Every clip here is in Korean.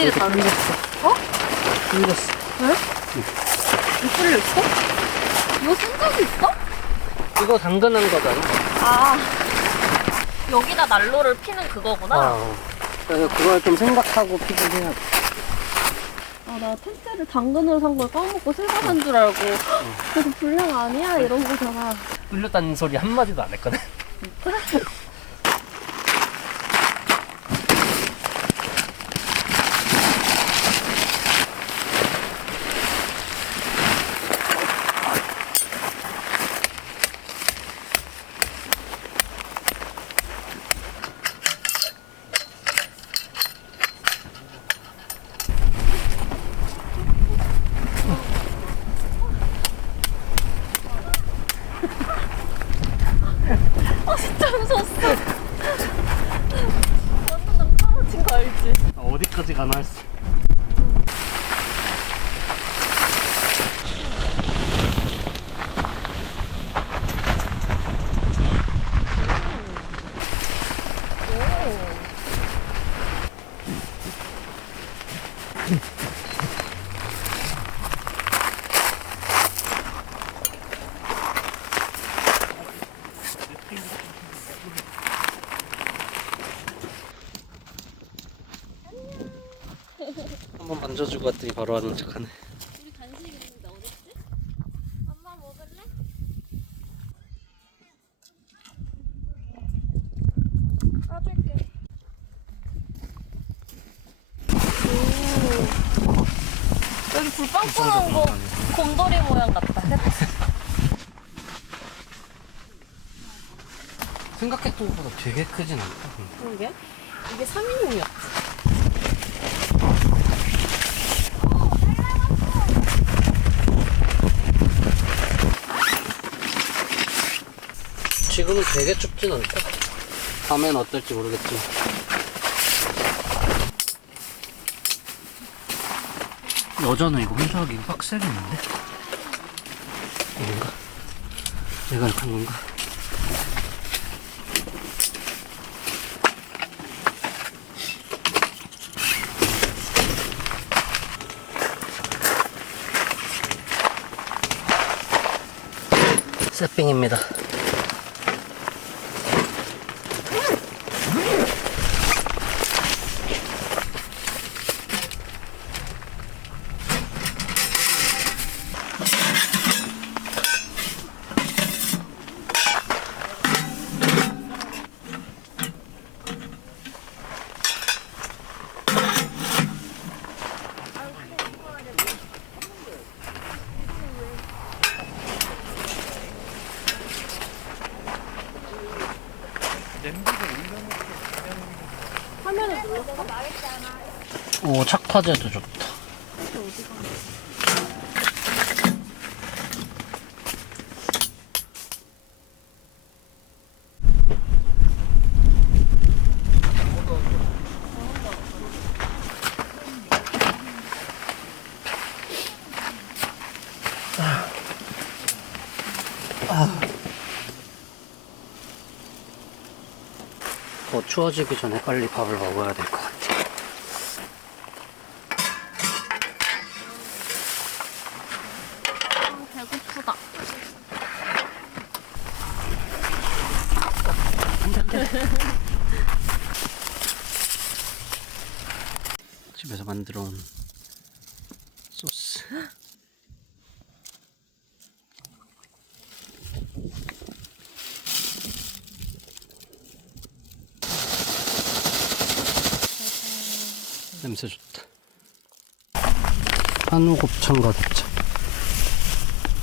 재질이 다른데. 어? 풀렸어. 왜? 이 풀렸어? 이거 쓴 적이 있어? 이거 당근한 거잖아. 아, 여기다 난로를 피는 그거구나. 그래서 그걸 좀 생각하고 피긴 해야 돼. 아, 나 텐트를 당근으로 산 걸 까먹고 실버 산 줄 알고. 그래서 불량 아니야? 이런 거잖아. 풀렸다는 소리 한마디도 안 했거든. 아, 진짜 무서웠어. 완전 난 떨어진 거 알지? 어디까지 가나 했어. 한번 만져주고 왔더니 바로 하는 척하네. 우리 간식 있는데 어딨지? 엄마 먹을래? 까줄게. 여기 불 빵빵한 거 곰돌이 모양 같다. 생각했던 것보다 되게 크진 않다. 그러게? 이게 3인용이야. 지금은 되게 춥진 않다. 밤엔 어떨지 모르겠지만. 여자는 이거 혼자 하기 빡세겠는데? 아닌가? 내가 이렇게 한 건가? 세핑입니다. 화면을 눌렀어? 오, 착화제도 좋다. 더 추워지기 전에 빨리 밥을 먹어야 될 것 같아. 배고프다. 집에서 만들어 온 소스. 냄새 좋다. 한우 곱창과 대창.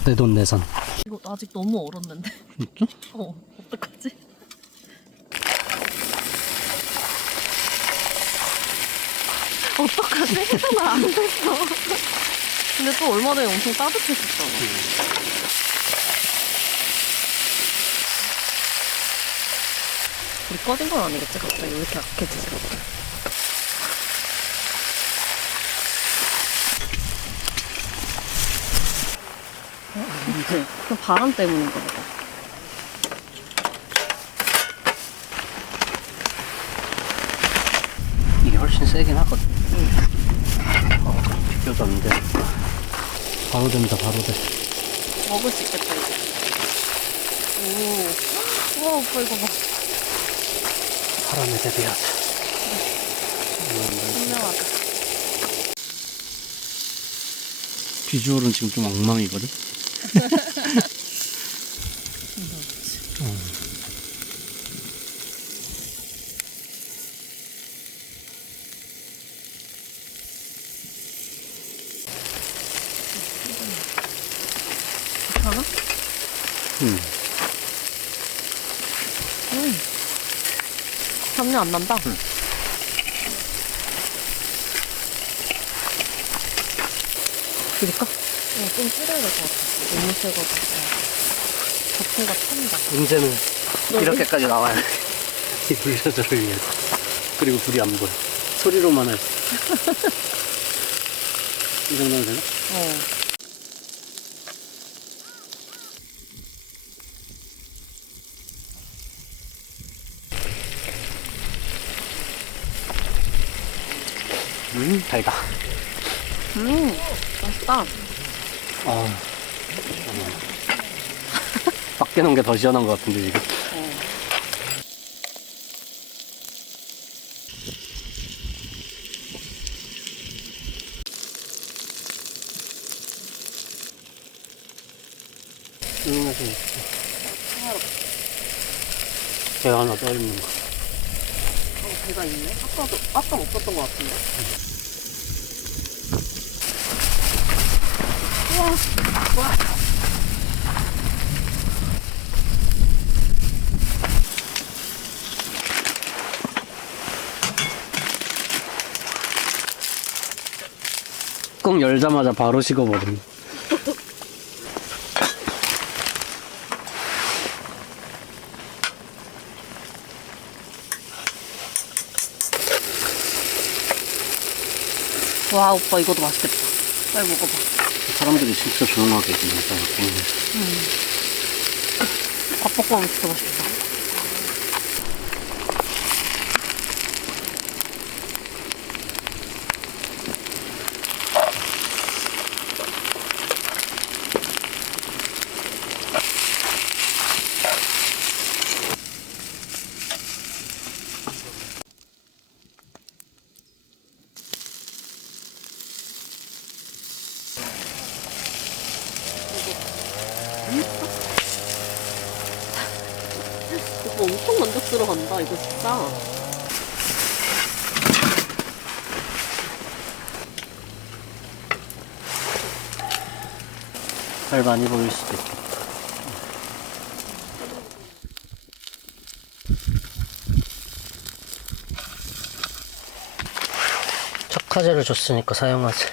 내돈 내산. 이거 아직 너무 얼었는데. 진짜? 어떡하지? 어떡하지? 해서는 안 됐어. 근데 또 얼마 전에 엄청 따뜻했었잖아. 불이 꺼진 건 아니겠지? 갑자기 왜 이렇게 약해지지? 그치? 그 바람 때문인가 보다. 이게 훨씬 세긴 하거든. 비교도 안 돼. 바로 된다, 바로 돼. 먹을 수 있겠다, 이제. 오. 우와, 오빠 이거 봐. 바람에 대비하자. 분명하다. 비주얼은 지금 좀 엉망이거든? 괜찮아? 잡내 안 난다. 줄일까? 좀 줄여야 될 것 같아. 너무 세가지고. 자체가 찬다. 문제는 이렇게까지 나와야 돼. 이 불 조절을 위해서. 그리고 불이 안 보여. 소리로만 할 수. 이 정도면 되나? 달다. 맛있다. 밖에 놓은 게 더 시원한 것 같은데, 지금. 조용해서 있어. 제가 하나 떠 있는 거. 배가 있네? 아까 없었던 것 같은데? 우와. 뚜껑 열자마자 바로 식어버린. 와, 오빠 이것도 맛있겠다. 빨리 먹어봐. 사람들이 진짜 조용하게 그냥 먹는. 밥볶음 진짜 맛있겠다. 오빠 엄청 만족스러워한다, 이거 진짜. 잘 많이 보일 수도 있겠다. 척화제를 줬으니까 사용하지.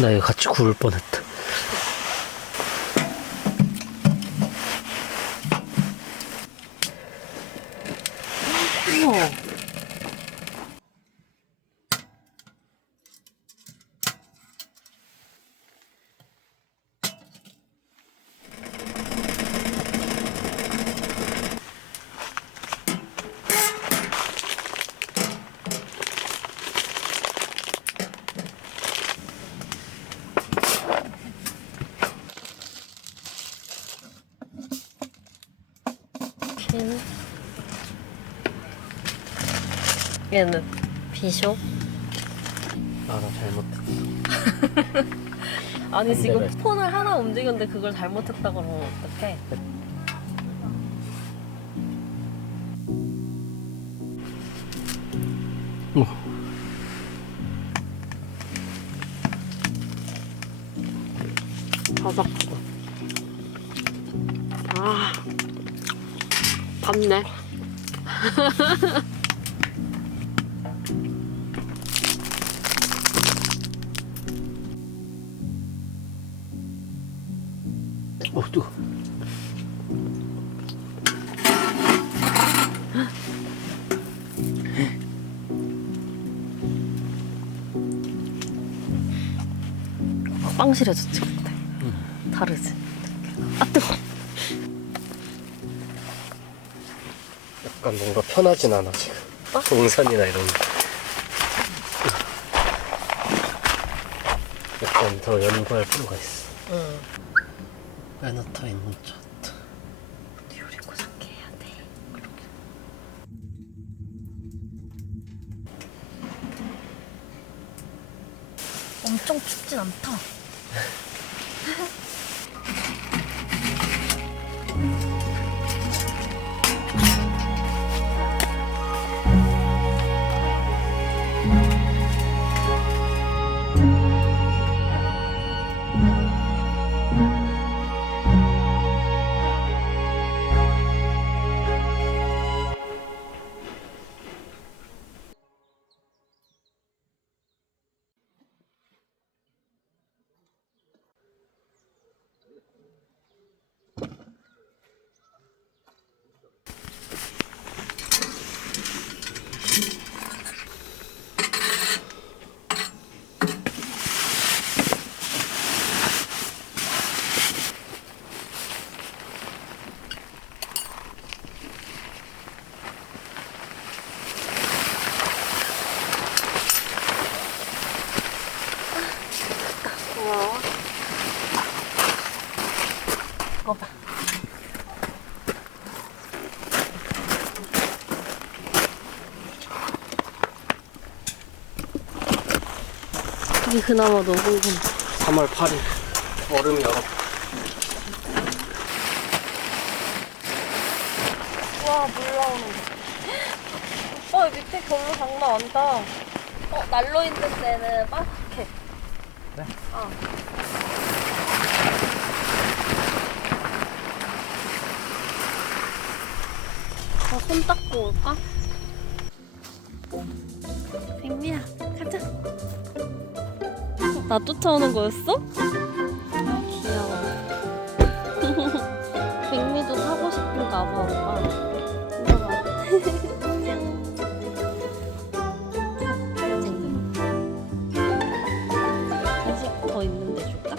나 이거 같이 구울 뻔했다. 우와. 얘는 비숍? 아, 나 잘못했다. 아니 지금 반대로 폰을 하나 움직였는데 그걸 잘못했다 그러면 어떡해? 바삭하다. 아, 답네. 뜨거. 빵실해졌지 그때. 다르지. 아 뜨거. 약간 뭔가 편하진 않아 지금. 동선이나 이런 거. 약간 더 연구할 필요가 있어. 응. 매너타임 문자트. 요리고 상쾌해야 돼. 엄청 춥진 않다. 고마워. 먹어봐. 이게 그나마 너무 궁금해. 3월 8일 얼음이 얼어. 와, 물 나오는 거. 오빠, 이 밑에 별로 장난 아니다. 난로 있는 데는 빠삭해. 그래? 손 닦고 올까? 백미야, 가자. 나 쫓아오는 거였어? 귀여워. 백미도 타고 싶은가 봐, 오빠. 이거 봐. 안녕. 간식 더 있는데 줄까?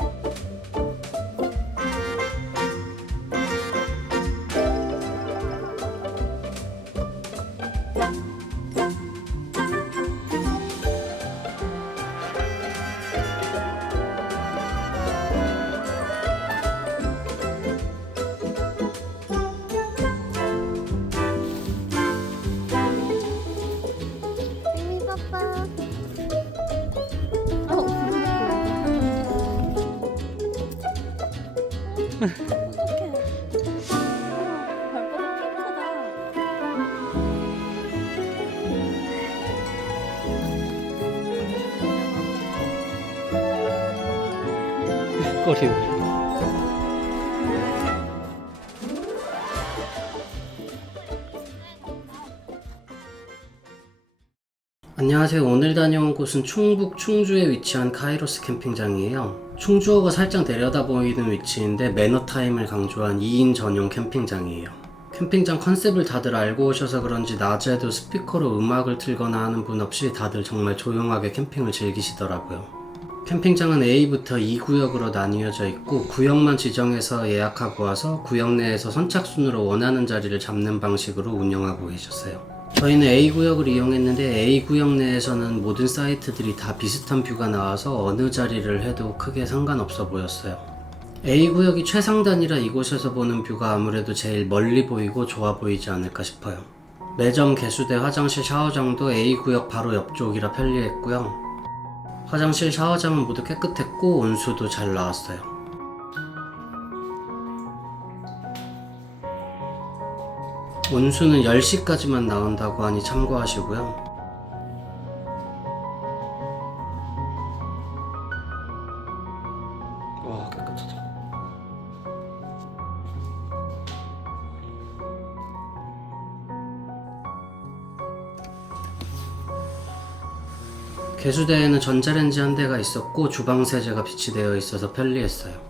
어떡해. 발바닥 핑크다. 거리는. 안녕하세요. 오늘 다녀온 곳은 충북 충주에 위치한 카이로스 캠핑장이에요. 충주호가 살짝 내려다 보이는 위치인데 매너타임을 강조한 2인 전용 캠핑장이에요. 캠핑장 컨셉을 다들 알고 오셔서 그런지 낮에도 스피커로 음악을 틀거나 하는 분 없이 다들 정말 조용하게 캠핑을 즐기시더라고요. 캠핑장은 A부터 2구역으로 나뉘어져 있고 구역만 지정해서 예약하고 와서 구역 내에서 선착순으로 원하는 자리를 잡는 방식으로 운영하고 계셨어요. 저희는 A구역을 이용했는데 A구역 내에서는 모든 사이트들이 다 비슷한 뷰가 나와서 어느 자리를 해도 크게 상관없어 보였어요. A구역이 최상단이라 이곳에서 보는 뷰가 아무래도 제일 멀리 보이고 좋아 보이지 않을까 싶어요. 매점, 개수대, 화장실, 샤워장도 A구역 바로 옆쪽이라 편리했고요. 화장실, 샤워장은 모두 깨끗했고 온수도 잘 나왔어요. 온수는 10시까지만 나온다고 하니 참고하시고요. 와, 깨끗하다. 개수대에는 전자레인지 한 대가 있었고 주방 세제가 비치되어 있어서 편리했어요.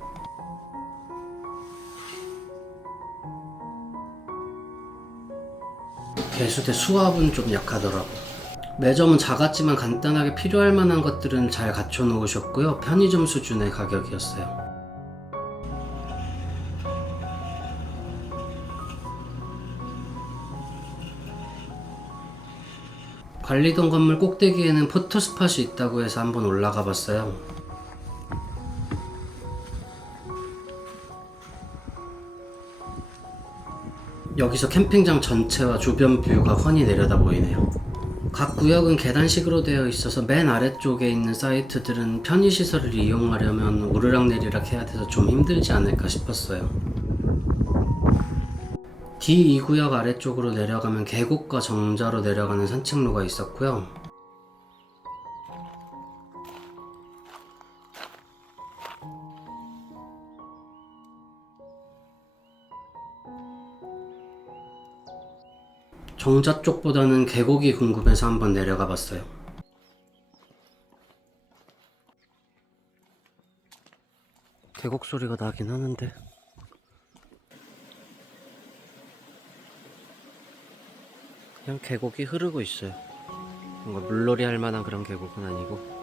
개수대 수압은 좀 약하더라고. 매점은 작았지만 간단하게 필요할 만한 것들은 잘 갖춰 놓으셨고요. 편의점 수준의 가격이었어요. 관리동 건물 꼭대기에는 포토스팟이 있다고 해서 한번 올라가 봤어요. 여기서 캠핑장 전체와 주변 뷰가 훤히 내려다 보이네요. 각 구역은 계단식으로 되어 있어서 맨 아래쪽에 있는 사이트들은 편의시설을 이용하려면 오르락내리락 해야 돼서 좀 힘들지 않을까 싶었어요. D2구역 아래쪽으로 내려가면 계곡과 정자로 내려가는 산책로가 있었고요. 정자 쪽보다는 계곡이 궁금해서 한번 내려가 봤어요. 계곡 소리가 나긴 하는데 그냥 계곡이 흐르고 있어요. 뭔가 물놀이 할 만한 그런 계곡은 아니고.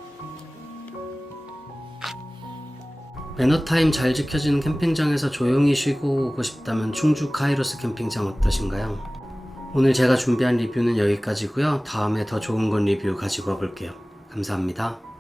매너타임 잘 지켜지는 캠핑장에서 조용히 쉬고 오고 싶다면 충주 카이로스 캠핑장 어떠신가요? 오늘 제가 준비한 리뷰는 여기까지고요. 다음에 더 좋은 건 리뷰 가지고 와볼게요. 감사합니다.